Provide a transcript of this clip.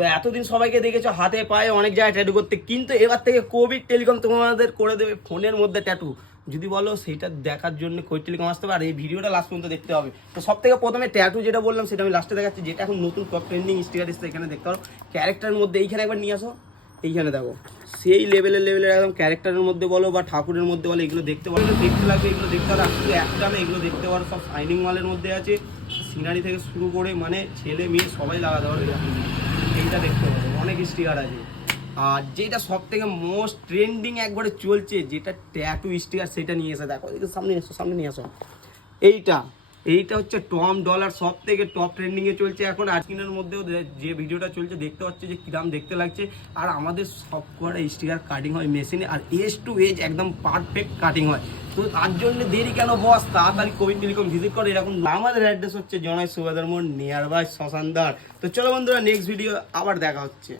তো এতদিন সবাইকে দেখেছো হাতে পায়ে অনেক জায়গায় ট্যাটু করতে, কিন্তু এবার থেকে কোভিড টেলিকম তোমাদের করে দেবে ফোনের মধ্যে ট্যাটু। যদি বলো সেইটা দেখার জন্য কোভিড টেলিকম আসতে হবে, আর এই ভিডিওটা লাস্ট পর্যন্ত দেখতে হবে। তো সব থেকে প্রথমে ট্যাটু যেটা বললাম সেটা আমি লাস্টে দেখাচ্ছি, যেটা এখন নতুন টপ ট্রেন্ডিং স্টিকার এসছে। এখানে দেখতে পারো ক্যারেক্টারের মধ্যে, এইখানে একবার নিয়ে আসো, এইখানে দেখো সেই লেভেলের একদম ক্যারেক্টারের মধ্যে বলো বা ঠাকুরের মধ্যে বলো, এগুলো দেখতে পারো, দেখতে লাগবে, এগুলো দেখতে পারো। শুধু একটা না, এগুলো দেখতে পারো সব শাইনিং মালের মধ্যে আছে, সিনারি থেকে শুরু করে মানে ছেলে মেয়ে সবাই লাগাতে পারো। এইটা দেখতে পারো, অনেক স্টিকার আছে। আর যেটা সব থেকে মোস্ট ট্রেন্ডিং একবারে চলছে, যেটা ট্যাটু স্টিকার, সেটা নিয়ে এসে দেখো, সামনে নিয়ে আসো। এইটা হচ্ছে টম ডলার, সব থেকে টপ ট্রেন্ডিংয়ে চলছে এখন। আজকিনের মধ্যেও যে ভিডিওটা চলছে দেখতে পাচ্ছি যে কিরাম দেখতে লাগছে। আর আমাদের সব কটা স্টিকার কাটিং হয় মেশিনে, আর এজ টু এজ একদম পারফেক্ট কাটিং হয়। তো তার জন্য দেরি কেন বস, তাড়াতাড়ি কোভিড টেলিকম ভিজিট করে। এরকম আমাদের অ্যাড্রেস হচ্ছে জনয় সুবেদার মোড়, নিয়ার বাই শ্মশানদার। তো চলো বন্ধুরা, নেক্সট ভিডিও আবার দেখা হচ্ছে।